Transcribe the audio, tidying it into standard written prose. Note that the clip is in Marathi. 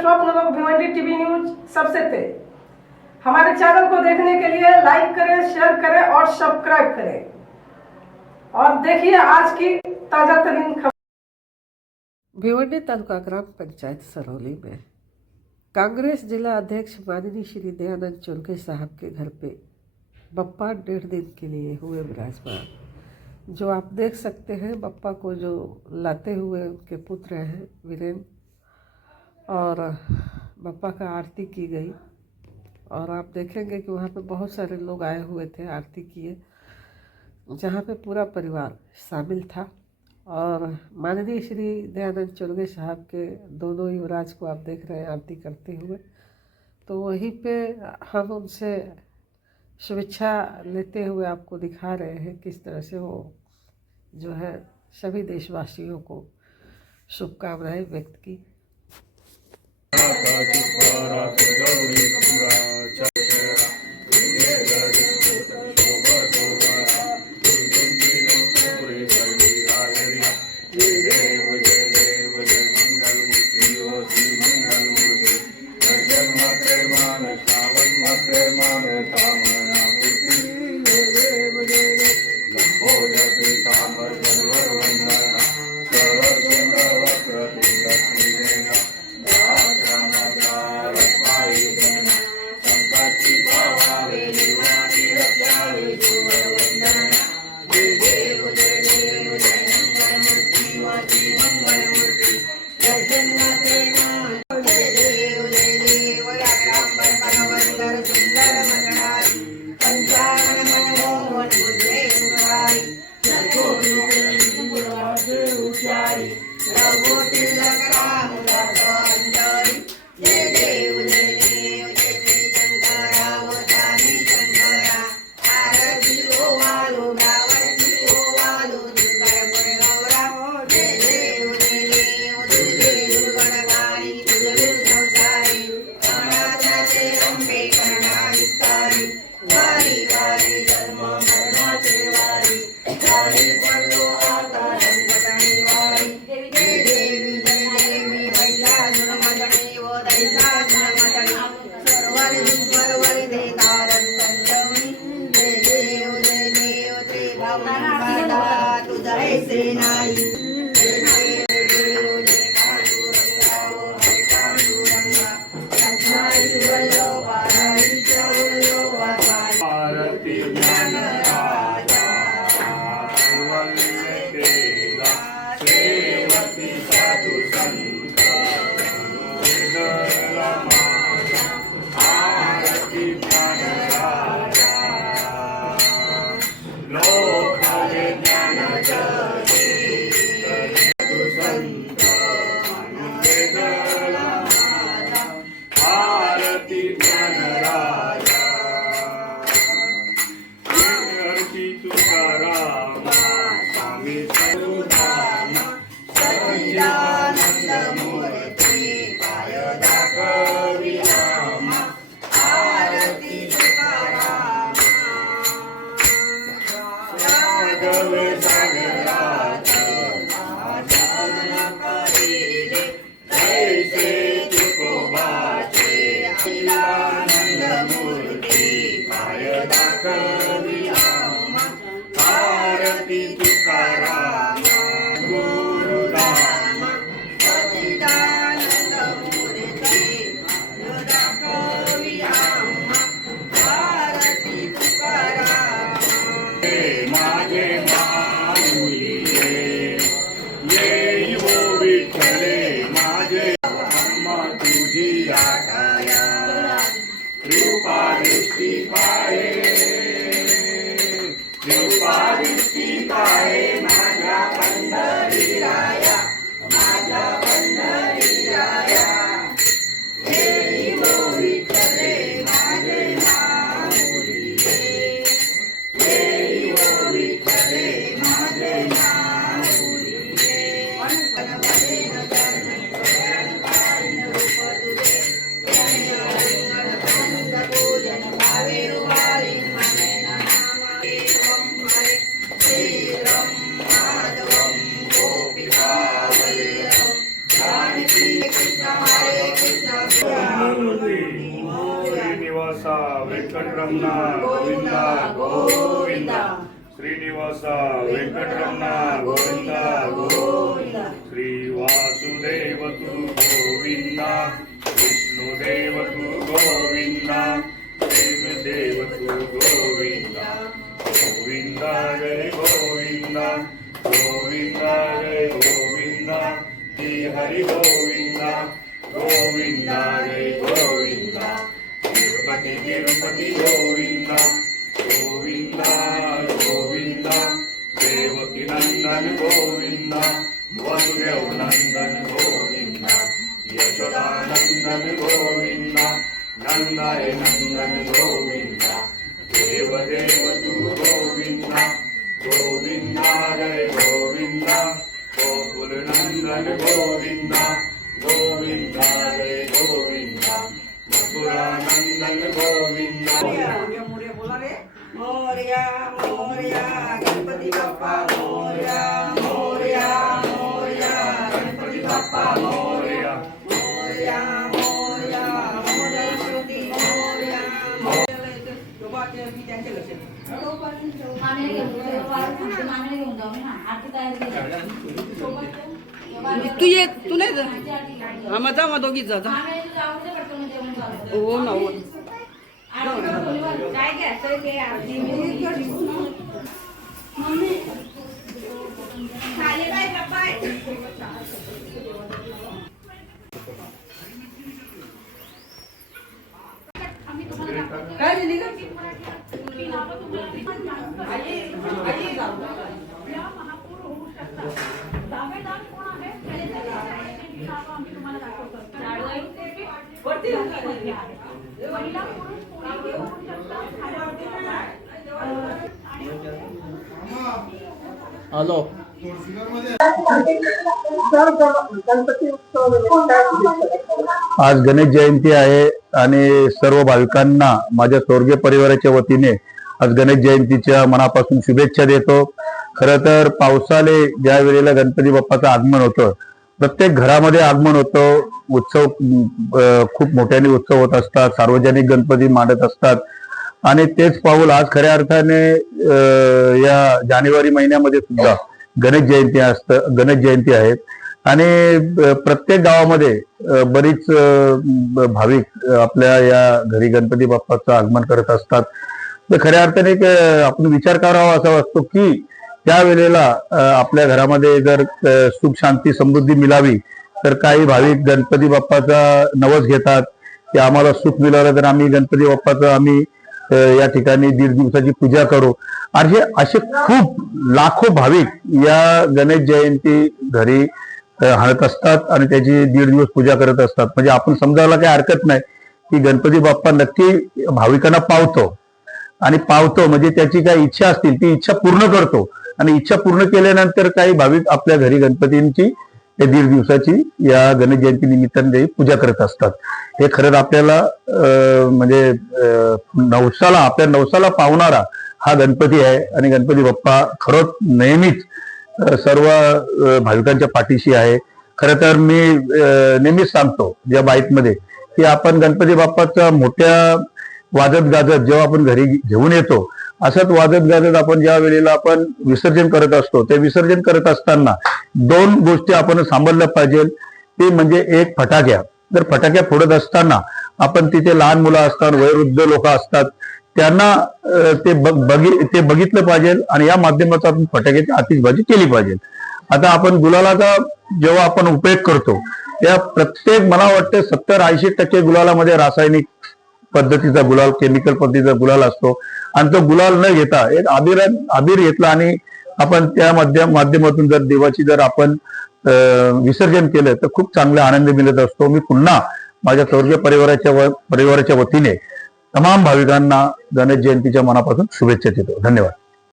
स्वप्न लोक भिवंडी टीवी न्यूज सबसे तेज। हमारे चैनल को देखने के लिए लाइक करें, शेयर करें और सब्सक्राइब करें और देखिए आज की ताजा तरीन खबर। भिवंडी तालुका ग्राम पंचायत सरौली में कांग्रेस जिला अध्यक्ष माननीय श्री दयानंद चुरके साहब के घर पे बप्पा 1.5 दिन के लिए हुए विराजमान। जो आप देख सकते हैं, बप्पा को जो लाते हुए उनके पुत्र हैं वीरेंद्र, और बप्पा का आरती की गई। और आप देखेंगे कि वहाँ पे बहुत सारे लोग आए हुए थे, आरती किए, जहाँ पे पूरा परिवार शामिल था। और माननीय श्री दयानंद चुरके साहब के दोनों युवराज को आप देख रहे हैं आरती करते हुए। तो वहीं पे हम उनसे शुभेच्छा लेते हुए आपको दिखा रहे हैं किस तरह से वो जो है सभी देशवासियों को शुभकामनाएं व्यक्त की। Ram Madhavam Gopi Venkataramana Govinda Govinda Srinivasa Venkataramana Govinda Govinda Shri వాసుదేవతు Govinda విష్ణుదేవతు Govinda దేవతు Govinda Govinda జయ గోవింద గోవింద జయ గోవింద శ్రీ హరి గోవింద గోవింద జయ గోవింద తిరుపతి తిరుపతి గోవింద గోవింద గోవింద దేవకి నందన్ గోవింద వసుదేవ నందన్ గోవింద యశోదానందన్ గోవింద నందాయ నందన్ గోవింద దేవదేవతు గోవింద గోవింద జయ గోవింద గోకుల నందన్ గోవింద గోవింద జయ గోవింద మధురానందన్ గోవింద मोरया मोरया गणपति बाप्पा मोरया मोरया मोरया गणपति बाप्पा मोरया मोरया मोरया मोरया श्रुती मोरया मोरया दोबाचे मी त्यांचे लक्ष मामेला घेऊन जाऊ ना आरती तयार केली तू ये तू नाही जा मग जा मग दोघीच जा मामेला जाऊ दे पटकन जेवण चालू हो ना हो काय घ्यायचं ते आरती मम्मी खाली बाय बाय काय दिली का हॅलो आज गणेश जयंती आहे आणि सर्व भाविकांना माझ्या स्वर्गीय परिवाराच्या वतीने आज गणेश जयंतीच्या मनापासून शुभेच्छा देतो. खरं तर पावसाळे ज्या वेळेला गणपती बाप्पाचं आगमन होतं, प्रत्येक घरामध्ये आगमन होतं. उत्सव खूप मोठ्याने उत्सव होत असतात, सार्वजनिक गणपती मांडत असतात आणि तेच पाऊल आज खऱ्या अर्थाने या जानेवारी महिन्यामध्ये सुद्धा गणेश जयंती आहे आणि प्रत्येक गावामध्ये बरीच भाविक आपल्या या घरी गणपती बाप्पाचं आगमन करत असतात. तर खऱ्या अर्थाने आपण विचार करावा असा वाटतो की त्या वेळेला आपल्या घरामध्ये जर सुख शांती समृद्धी मिळावी तर काही भाविक गणपती बाप्पाचा नवस घेतात की आम्हाला सुख मिळालं तर आम्ही गणपती बाप्पाचं या ठिकाणी 1.5 दिवसाची पूजा करू. आणि असे खूप लाखो भाविक या गणेश जयंती घरी हाणत असतात आणि त्याची 1.5 दिवस पूजा करत असतात. म्हणजे आपण समजायला काही हरकत नाही की गणपती बाप्पा नक्की भाविकांना पावतो म्हणजे त्याची काही इच्छा असतील ती इच्छा पूर्ण करतो आणि इच्छा पूर्ण केल्यानंतर काही भाविक आपल्या घरी गणपतींची 1.5 दिवसाची या गणेश जयंती निमित्ताने पूजा करत असतात. हे खरंच आपल्याला म्हणजे आपल्या नवसाला पावणारा हा गणपती आहे आणि गणपती बाप्पा खरंच नेहमीच सर्व भाविकांच्या पाठीशी आहे. खरं तर मी नेहमीच सांगतो या बाईकमध्ये की आपण गणपती बाप्पाचा मोठ्या वाजत गाजत जेव्हा आपण घरी घेऊन येतो, असंच वाजत गाजत आपण ज्या वेळेला आपण विसर्जन करत असतो, ते विसर्जन करत असताना 2 गोष्टी आपण सांभाळल्या पाहिजे. ते म्हणजे एक फटाक्या. जर फटाक्या फोडत असताना आपण तिथे लहान मुलं असतात, वयोवृद्ध लोक असतात, त्यांना ते बघितलं पाहिजे आणि या माध्यमातून आपण फटाक्याची आतिषबाजी केली पाहिजे. आता आपण गुलालाचा जेव्हा आपण उपयोग करतो त्या प्रत्येक मला वाटतं 70-80% गुलालामध्ये रासायनिक पद्धतीचा गुलाल, केमिकल पद्धतीचा गुलाल असतो आणि तो गुलाल न घेता एक अबीर घेतला आणि आपण त्या माध्यमातून जर देवाची जर आपण विसर्जन केलं तर खूप चांगला आनंद मिळत असतो. मी पुन्हा माझ्या स्वर्गीय परिवाराच्या वतीने तमाम भाविकांना गणेश जयंतीच्या मनापासून शुभेच्छा देतो. धन्यवाद.